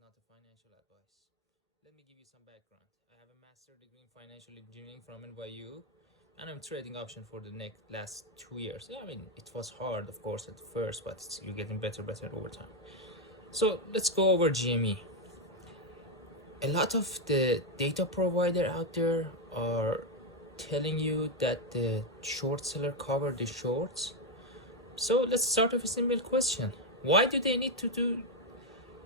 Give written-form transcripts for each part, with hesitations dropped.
not a financial advice. Let me give you some background. I have a master's degree in financial engineering from NYU, and I'm trading option for the last 2 years. Yeah, I mean, it was hard, of course, at first, but you're getting better over time. So let's go over GME. A lot of the data provider out there are telling you that the short seller covered the shorts. So let's start with a simple question. Why do they need to do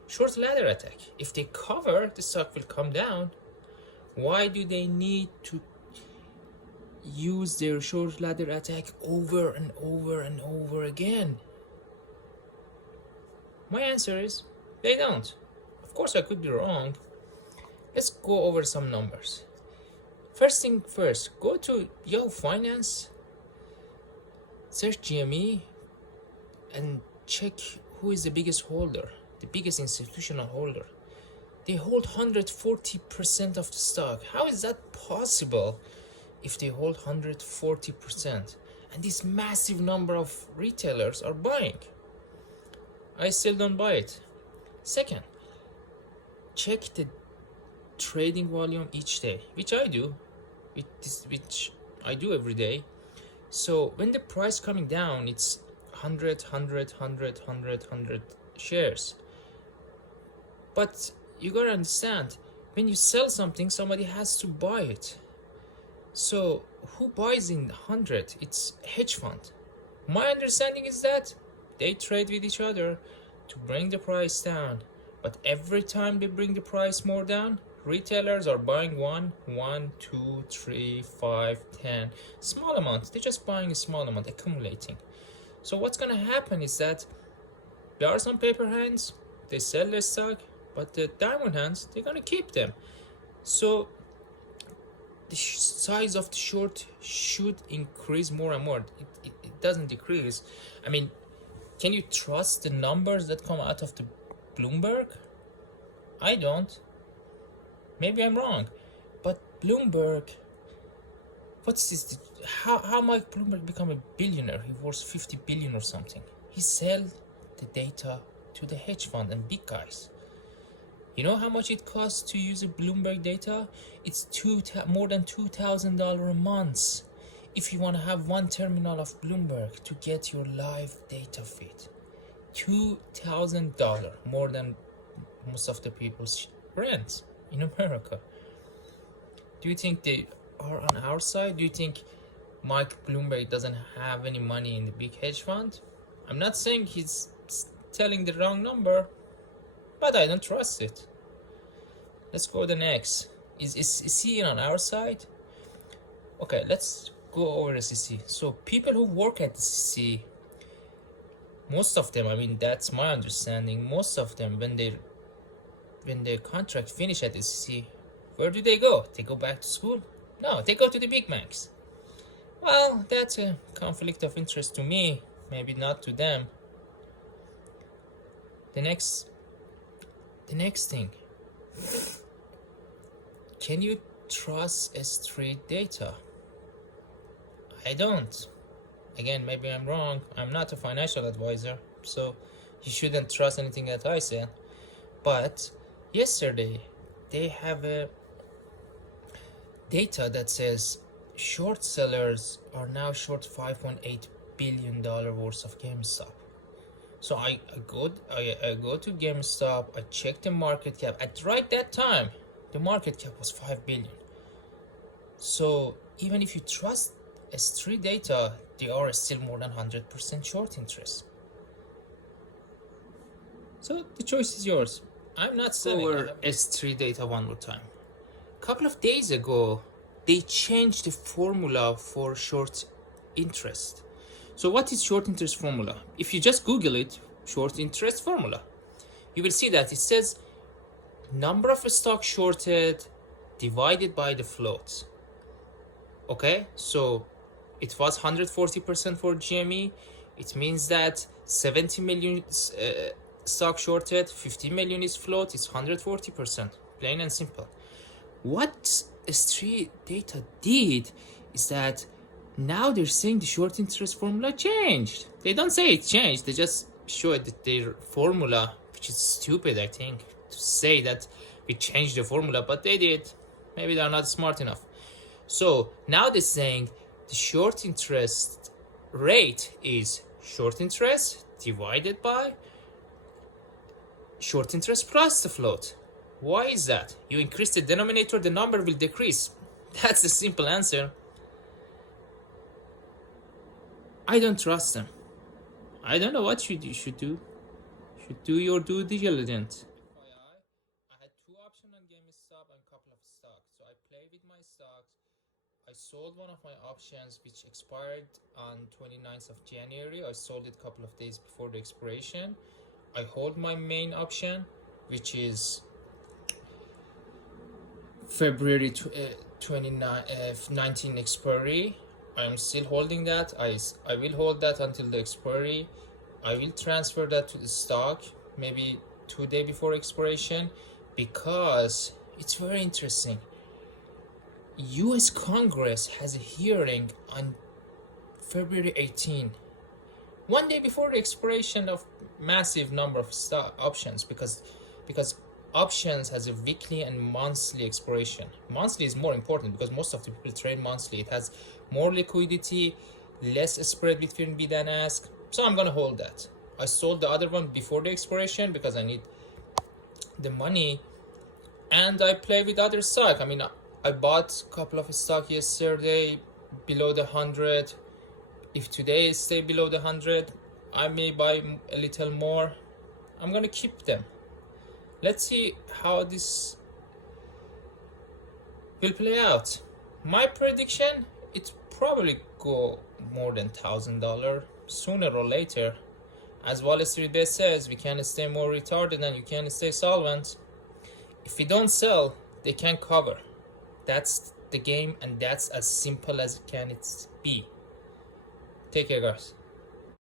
short ladder attack? If they cover, the stock will come down. Why do they need to use their short ladder attack over and over and over again? My answer is they don't. Of course, I could be wrong. Let's go over some numbers. First thing first, go to Yahoo Finance, search GME, and check who is the biggest holder, the biggest institutional holder. They hold 140% of the stock. How is that possible if they hold 140%? And this massive number of retailers are buying. I still don't buy it. Second, check the trading volume each day, which I do, which I do every day. So when the price coming down, it's 100 shares. But you gotta understand, when you sell something, somebody has to buy it. So who buys in 100? It's hedge fund. My understanding is that they trade with each other to bring the price down. But every time they bring the price more down, retailers are buying one, 2, 3, 5, 10. Small amount. They're just buying a small amount, accumulating. So what's gonna happen is that there are some paper hands, they sell their stock, but the diamond hands, they're gonna keep them. So the size of the short should increase more and more. It doesn't decrease. I mean, can you trust the numbers that come out of the Bloomberg? I don't. Maybe I'm wrong, but Bloomberg, what's this? How might Bloomberg become a billionaire? He worth 50 billion or something. He sell the data to the hedge fund and big guys. You know how much it costs to use a Bloomberg data? It's more than $2,000 a month if you want to have one terminal of Bloomberg to get your live data feed. $2,000 more than most of the people's rent in America. Do you think they are on our side? Do you think Mike Bloomberg doesn't have any money in the big hedge fund? I'm not saying he's telling the wrong number, but I don't trust it. Let's go to the next. Is he on our side? Okay, let's go over SEC. So people who work at the SEC, most of them, I mean, that's my understanding, most of them, when their contract finish at the SEC, where do they go? They go back to school? No, they go to the big banks. Well, that's a conflict of interest to me, maybe not to them. The next thing, can you trust street data? I don't. Again, maybe I'm wrong. I'm not a financial advisor, so you shouldn't trust anything that I say. But yesterday, they have a data that says short sellers are now short $5.8 billion worth of GameStop. So I go to GameStop, I check the market cap. At right that time, the market cap was $5 billion. So even if you trust S3 data, they are still more than 100% short interest. So the choice is yours. I'm not selling. Over S3 data one more time. A couple of days ago, they changed the formula for short interest. So what is short interest formula? If you just Google it, short interest formula, you will see that it says number of stock shorted divided by the float. Okay, so it was 140% for GME. It means that 70 million stock shorted, 50 million is float, it's 140%, plain and simple. What S3 data did is that now they're saying the short interest formula changed. They don't say it changed, they just showed that their formula, which is stupid, I think, to say that we changed the formula, but they did. Maybe they're not smart enough. So now they're saying the short interest rate is short interest divided by short interest plus the float. Why is that? You increase the denominator, the number will decrease. That's the simple answer. I don't trust them. I don't know what you should do. You should do your due diligence. FYI, I had two options on GameStop and a couple of stocks. So I play with my stocks. I sold one of my options which expired on 29th of January. I sold it a couple of days before the expiration. I hold my main option, which is February 19 expiry. I'm still holding that. I will hold that until the expiry. I will transfer that to the stock maybe 2 days before expiration, because it's very interesting. US Congress has a hearing on February 18, 1 day before the expiration of massive number of stock options, because options has a weekly and monthly expiration. Monthly is more important because most of the people trade monthly. It has more liquidity, less spread between bid and ask. So I'm gonna hold that. I sold the other one before the expiration because I need the money, and I play with other stock. I mean, I bought a couple of stock yesterday below the 100. If today stay below the 100, I may buy a little more. I'm gonna keep them. Let's see how this will play out. My prediction, it probably go more than $1,000 sooner or later. As Wall Street Best says, we can stay more retarded and you can stay solvent. If we don't sell, they can cover. That's the game, and that's as simple as it can be. Take care, guys.